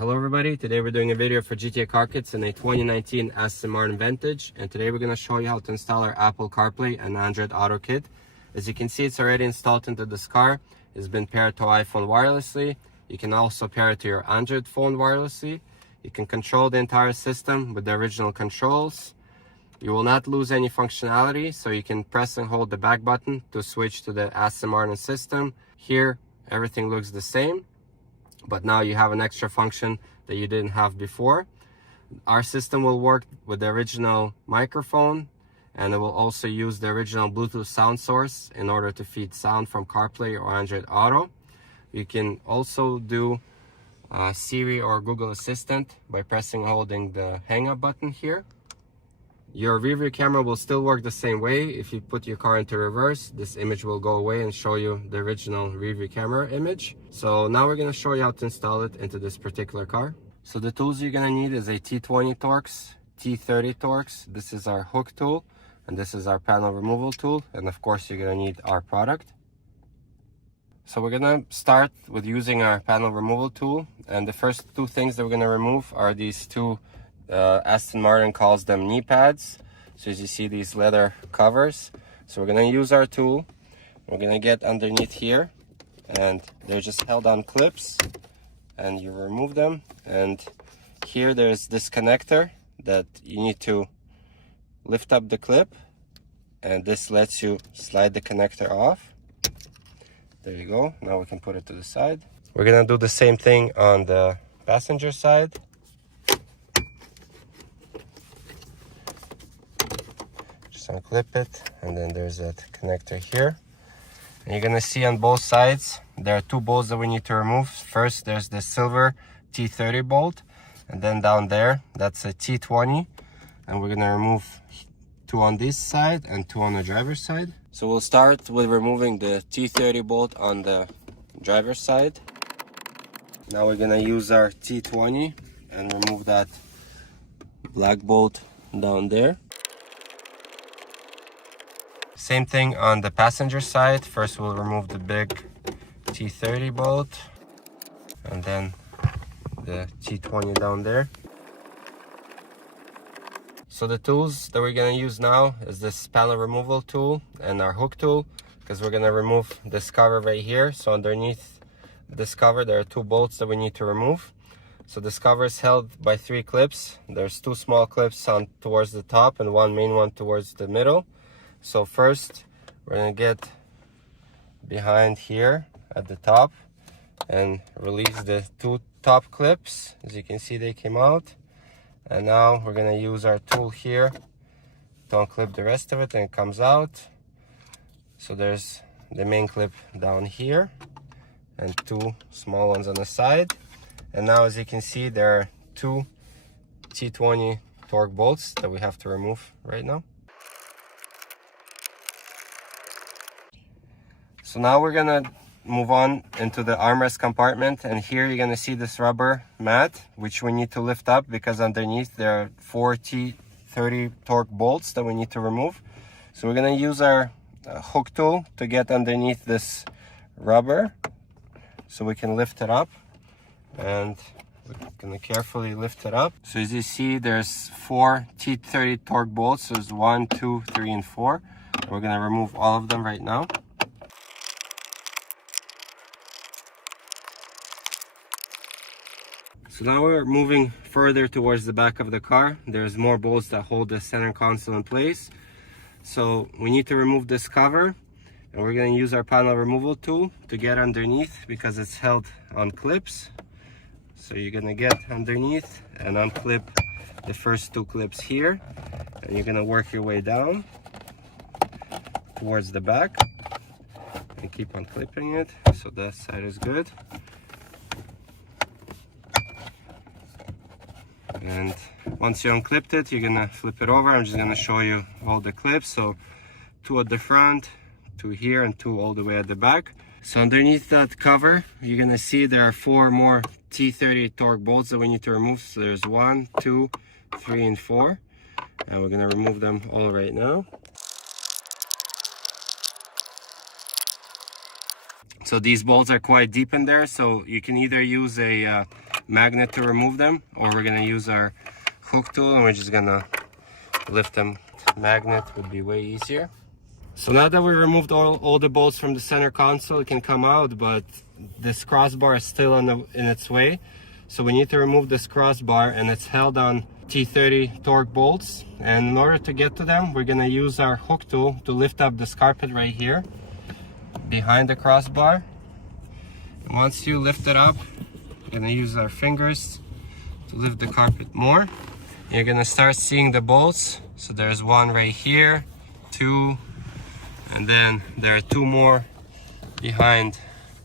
Hello everybody, today we're doing a video for GTA Car Kits in a 2019 Aston Martin Vantage, and today we're going to show you how to install our Apple CarPlay and Android Auto kit. As you can see, it's already installed into this car. It's been paired to iPhone wirelessly. You can also pair it to your Android phone wirelessly. You can control the entire system with the original controls. You will not lose any functionality, so you can press and hold the back button to switch to the Aston Martin system. Here, everything looks the same, but now you have an extra function that you didn't have before. Our system will work with the original microphone, and it will also use the original Bluetooth sound source in order to feed sound from CarPlay or Android Auto. You can also do Siri or Google Assistant by pressing and holding the hang up button here. Your rear view camera will still work the same way. If you put your car into reverse, this image will go away and show you the original rear view camera image. So now we're going to show you how to install it into this particular car. So the tools you're going to need is a T20 Torx, T30 Torx. This is our hook tool, and this is our panel removal tool. And of course, you're going to need our product. So we're going to start with using our panel removal tool. And the first two things that we're going to remove are these two Aston Martin calls them knee pads. So as you see, these leather covers. So we're going to use our tool. We're going to get underneath here, and they're just held on clips, and you remove them. And here there's this connector that you need to lift up the clip, and this lets you slide the connector off. There you go. Now we can put it to the side. We're going to do the same thing on the passenger side. Unclip it, and then there's that connector here, and you're gonna see on both sides there are two bolts that we need to remove. First, there's the silver T30 bolt, and then down there that's a T20, and we're gonna remove two on this side and two on the driver's side. So we'll start with removing the T30 bolt on the driver's side. Now we're gonna use our T20 and remove that black bolt down there. Same thing on the passenger side. First we'll remove the big T30 bolt, and then the T20 down there. So the tools that we're going to use now is this panel removal tool and our hook tool, because we're going to remove this cover right here. So underneath this cover there are two bolts that we need to remove. So this cover is held by three clips. There's two small clips on towards the top and one main one towards the middle. So first, we're going to get behind here at the top and release the two top clips. As you can see, they came out. And now we're going to use our tool here to unclip the rest of it, and it comes out. So there's the main clip down here and two small ones on the side. And now, as you can see, there are two T20 torque bolts that we have to remove right now. So now we're gonna move on into the armrest compartment, and here you're gonna see this rubber mat, which we need to lift up because underneath there are four T30 torque bolts that we need to remove. So we're gonna use our hook tool to get underneath this rubber so we can lift it up, and we're gonna carefully lift it up. So as you see, there's four T30 torque bolts. So there's 1, 2, 3, and 4. And we're gonna remove all of them right now. So now we're moving further towards the back of the car. There's more bolts that hold the center console in place. So we need to remove this cover, and we're going to use our panel removal tool to get underneath because it's held on clips. So you're going to get underneath and unclip the first two clips here, and you're going to work your way down towards the back and keep on clipping it. So that side is good. And once you unclipped it, you're gonna flip it over. I'm just gonna show you all the clips. So two at the front, two here, and two all the way at the back. So underneath that cover, you're gonna see there are four more T30 torque bolts that we need to remove. So there's 1, 2, 3, and 4. And we're gonna remove them all right now. So these bolts are quite deep in there, so you can either use a magnet to remove them, or we're gonna use our hook tool and we're just gonna lift them. Magnet would be way easier. So now that we removed all the bolts from the center console, it can come out, but this crossbar is still in its way. So we need to remove this crossbar, and it's held on T30 torque bolts. And in order to get to them, we're gonna use our hook tool to lift up this carpet right here behind the crossbar. And once you lift it up, we're gonna use our fingers to lift the carpet more. You're gonna start seeing the bolts. So there's one right here, two, and then there are two more behind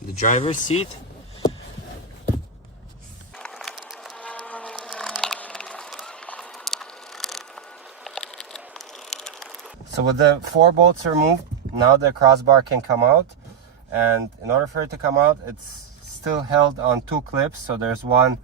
the driver's seat. So with the 4 bolts removed, now the crossbar can come out. And in order for it to come out, it's still held on 2 clips. So there's one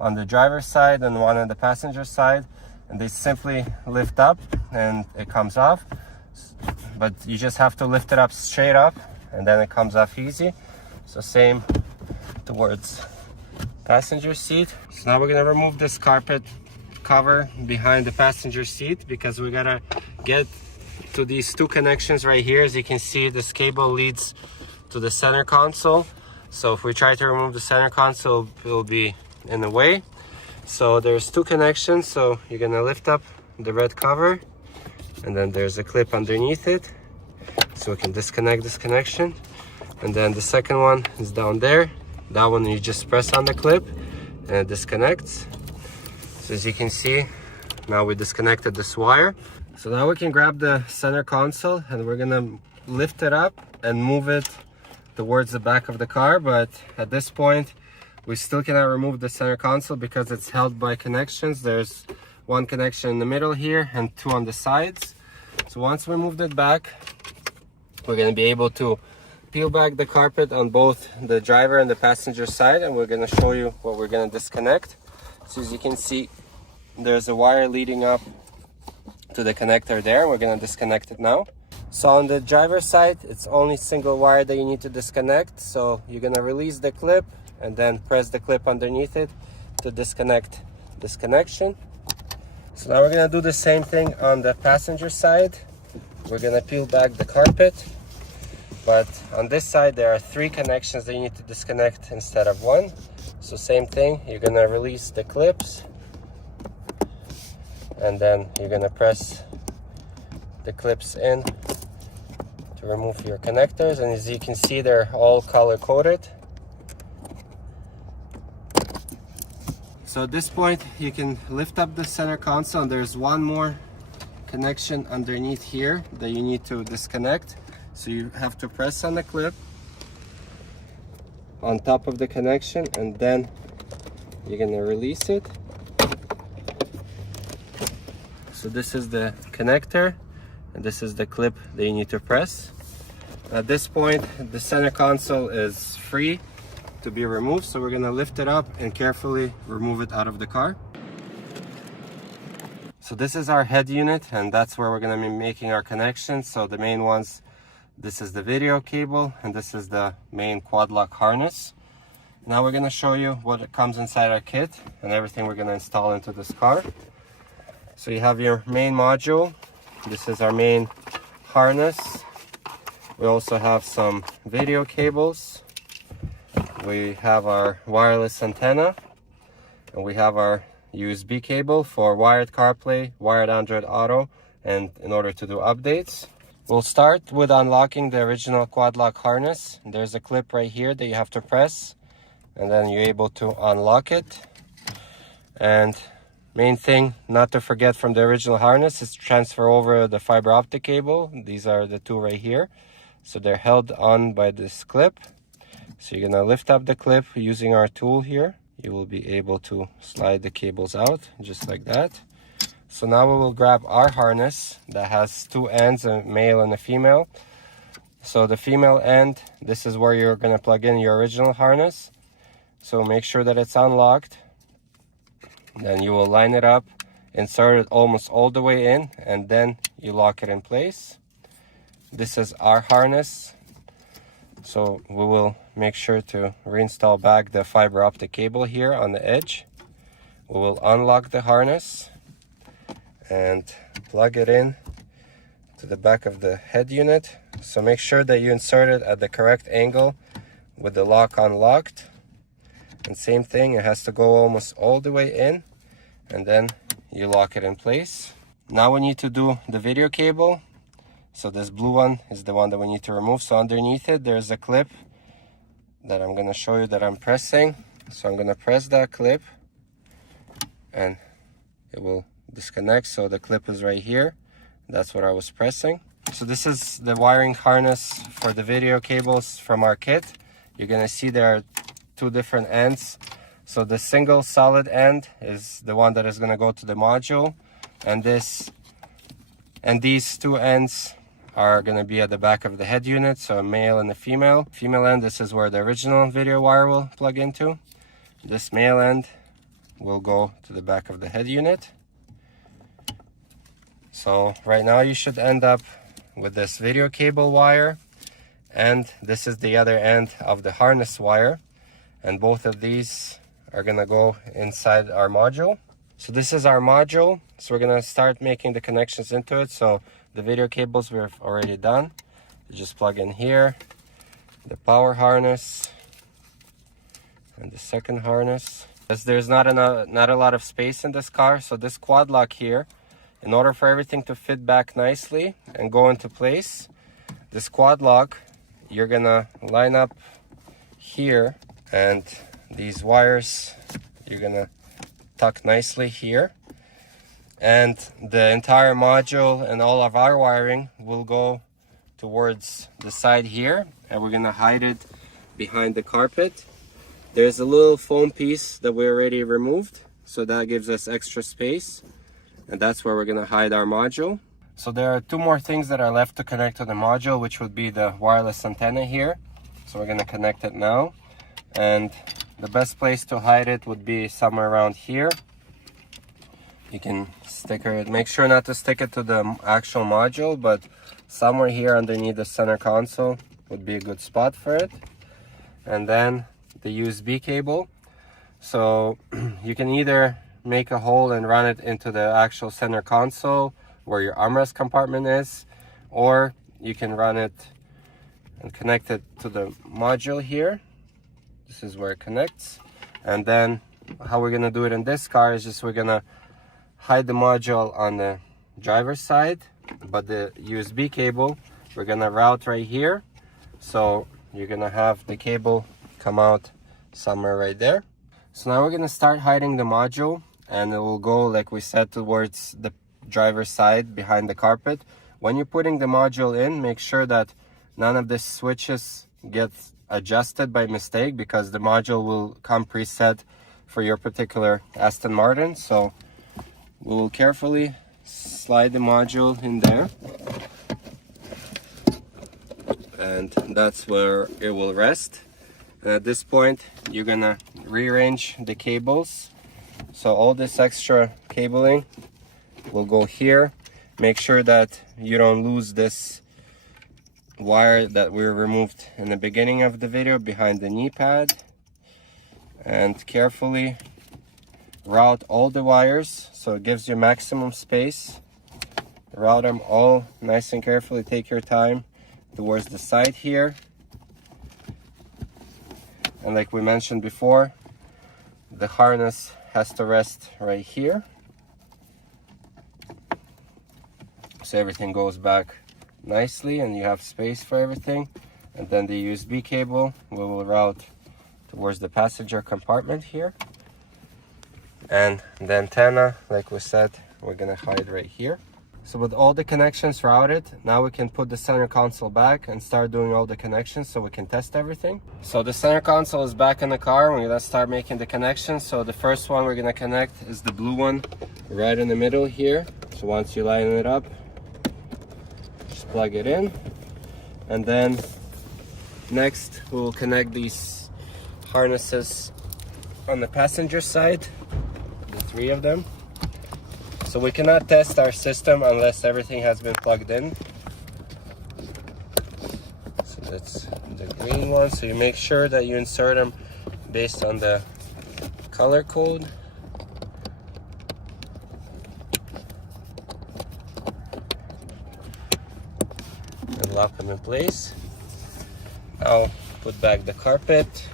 on the driver's side and one on the passenger side. And they simply lift up and it comes off. But you just have to lift it up straight up and then it comes off easy. So same towards passenger seat. So now we're gonna remove this carpet cover behind the passenger seat, because we gotta get to these 2 connections right here. As you can see, this cable leads to the center console. So if we try to remove the center console, it will be in the way. So there's 2 connections. So you're gonna lift up the red cover, and then there's a clip underneath it, so we can disconnect this connection. And then the second one is down there. That one you just press on the clip and it disconnects. So as you can see, now we disconnected this wire. So now we can grab the center console and we're gonna lift it up and move it towards the back of the car. But at this point, we still cannot remove the center console because it's held by connections. There's 1 connection in the middle here and 2 on the sides. So once we moved it back, we're going to be able to peel back the carpet on both the driver and the passenger side, and we're going to show you what we're going to disconnect. So as you can see, there's a wire leading up to the connector there. We're going to disconnect it now. So on the driver's side, it's only single wire that you need to disconnect. So you're going to release the clip and then press the clip underneath it to disconnect this connection. So now we're gonna do the same thing on the passenger side. We're gonna peel back the carpet, but on this side there are 3 connections that you need to disconnect instead of 1. So same thing, you're gonna release the clips and then you're gonna press the clips in to remove your connectors. And as you can see, they're all color coded. So at this point, you can lift up the center console, and there's 1 more connection underneath here that you need to disconnect. So you have to press on the clip on top of the connection, and then you're gonna release it. So this is the connector, and this is the clip that you need to press. At this point, the center console is free to be removed, so we're gonna lift it up and carefully remove it out of the car. So this is our head unit, and that's where we're gonna be making our connections. So the main ones, this is the video cable, and this is the main quad lock harness. Now we're gonna show you what comes inside our kit and everything we're gonna install into this car. So you have your main module. This is our main harness. We also have some video cables. We have our wireless antenna, and we have our USB cable for wired CarPlay, wired AndroidAuto, and in order to do updates. We'll start with unlocking the original quad lock harness. There's a clip right here that you have to press, and then you're able to unlock it. And main thing not to forget from the original harness is transfer over the fiber optic cable. These are the 2 right here. So they're held on by this clip. So you're gonna lift up the clip using our tool here. You will be able to slide the cables out just like that. So now we will grab our harness that has 2 ends, a male and a female. So the female end, this is where you're gonna plug in your original harness. So make sure that it's unlocked. Then you will line it up, insert it almost all the way in, and then you lock it in place. This is our harness. So we will make sure to reinstall back the fiber optic cable here on the edge. We will unlock the harness and plug it in to the back of the head unit. So make sure that you insert it at the correct angle with the lock unlocked. And same thing, it has to go almost all the way in, and then you lock it in place. Now we need to do the video cable. So this blue one is the one that we need to remove. So underneath it, there's a clip that I'm gonna show you that I'm pressing. So I'm gonna press that clip and it will disconnect. So the clip is right here. That's what I was pressing. So this is the wiring harness for the video cables from our kit. You're gonna see there are two different ends. So the single solid end is the one that is gonna go to the module, and these two ends are gonna be at the back of the head unit, so a male and a female. Female end, this is where the original video wire will plug into. This male end will go to the back of the head unit. So right now you should end up with this video cable wire, and this is the other end of the harness wire, and both of these are gonna go inside our module. So this is our module, so we're gonna start making the connections into it. So the video cables we've already done. You just plug in here, the power harness, and the second harness. As there's not a lot of space in this car, so this quad lock here, in order for everything to fit back nicely and go into place, this quad lock, you're gonna line up here, and these wires, you're gonna tuck nicely here. And the entire module and all of our wiring will go towards the side here, and we're gonna hide it behind the carpet. There's a little foam piece that we already removed, so that gives us extra space, and that's where we're gonna hide our module. So there are two more things that are left to connect to the module, which would be the wireless antenna here. So we're gonna connect it now, and the best place to hide it would be somewhere around here. You can sticker it, make sure not to stick it to the actual module, but somewhere here underneath the center console would be a good spot for it. And then the USB cable. So you can either make a hole and run it into the actual center console where your armrest compartment is, or you can run it and connect it to the module here. This is where it connects. And then how we're gonna do it in this car is just we're gonna hide the module on the driver's side, but the USB cable we're gonna route right here. So you're gonna have the cable come out somewhere right there. So now we're gonna start hiding the module, and it will go, like we said, towards the driver's side behind the carpet. When you're putting the module in, make sure that none of the switches get adjusted by mistake, because the module will come preset for your particular Aston Martin. So we will carefully slide the module in there, and that's where it will rest. And at this point, you're gonna rearrange the cables. So all this extra cabling will go here. Make sure that you don't lose this wire that we removed in the beginning of the video behind the knee pad, and carefully route all the wires so it gives you maximum space. Route them all nice and carefully. Take your time towards the side here, and like we mentioned before, the harness has to rest right here, so everything goes back nicely and you have space for everything. And then the USB cable we will route towards the passenger compartment here, and the antenna, like we said, we're gonna hide right here. So with all the connections routed, now we can put the center console back and start doing all the connections so we can test everything. So the center console is back in the car. We're gonna start making the connections. So the first one we're gonna connect is the blue one right in the middle here. So once you line it up, just plug it in. And then next we'll connect these harnesses on the passenger side, the three of them. So we cannot test our system unless everything has been plugged in. So let's the green one. So you make sure that you insert them based on the color code. And lock them in place. Now put back the carpet.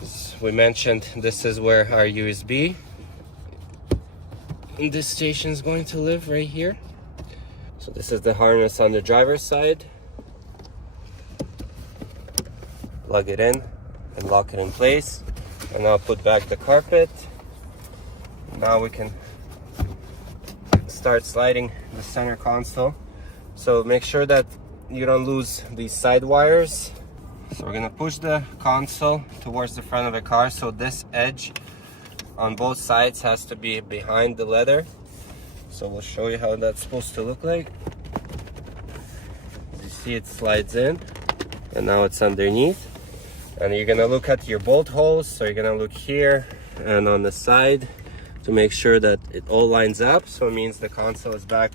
As we mentioned, this is where our USB in this station is going to live, right here. So this is the harness on the driver's side. Plug it in and lock it in place. And now put back the carpet. Now we can start sliding the center console. So make sure that you don't lose these side wires. So we're gonna push the console towards the front of the car. So this edge on both sides has to be behind the leather. So we'll show you how that's supposed to look like. As you see, it slides in and now it's underneath. And you're gonna look at your bolt holes. So you're gonna look here and on the side to make sure that it all lines up. So it means the console is back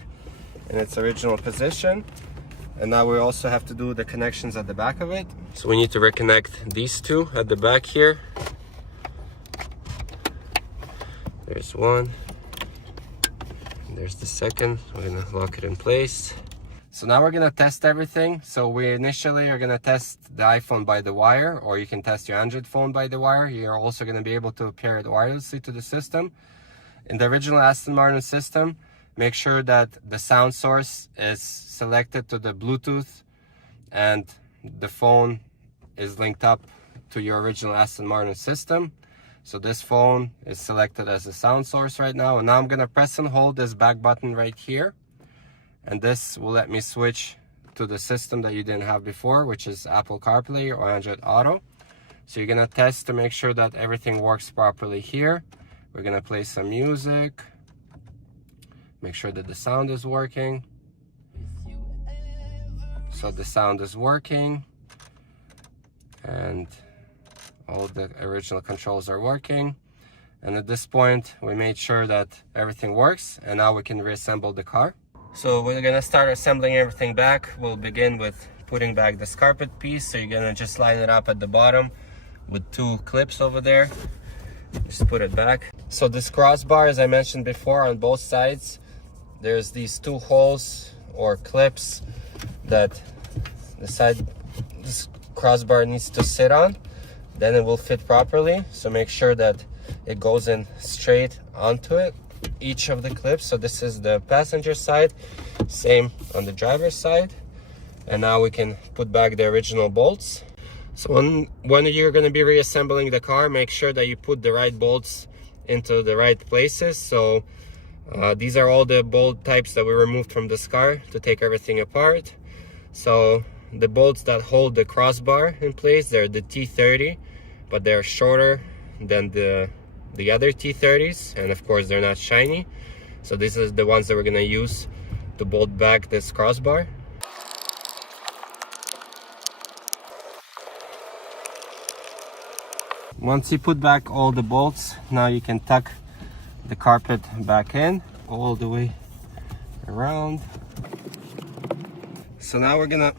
in its original position. And now we also have to do the connections at the back of it. So we need to reconnect these two at the back here. There's one. And there's the second. We're gonna lock it in place. So now we're gonna test everything. So we initially are gonna test the iPhone by the wire, or you can test your Android phone by the wire. You're also gonna be able to pair it wirelessly to the system. In the original Aston Martin system, make sure that the sound source is selected to the Bluetooth and the phone is linked up to your original Aston Martin system. So this phone is selected as a sound source right now. And now I'm gonna press and hold this back button right here. And this will let me switch to the system that you didn't have before, which is Apple CarPlay or Android Auto. So you're gonna test to make sure that everything works properly here. We're gonna play some music. Make sure that the sound is working. So the sound is working. And all the original controls are working. And at this point, we made sure that everything works. And now we can reassemble the car. So we're gonna start assembling everything back. We'll begin with putting back this carpet piece. So you're gonna just line it up at the bottom with two clips over there. Just put it back. So this crossbar, as I mentioned before, on both sides, there's these two holes or clips that this crossbar needs to sit on. Then it will fit properly. So make sure that it goes in straight onto it, each of the clips. So this is the passenger side, same on the driver's side. And now we can put back the original bolts. So when you're going to be reassembling the car, make sure that you put the right bolts into the right places. So these are all the bolt types that we removed from this car to take everything apart. So the bolts that hold the crossbar in place, they're the T30, but they're shorter than the other T30s, and of course they're not shiny. So this is the ones that we're going to use to bolt back this crossbar. Once you put back all the bolts, now you can tuck the carpet back in all the way around. So now we're gonna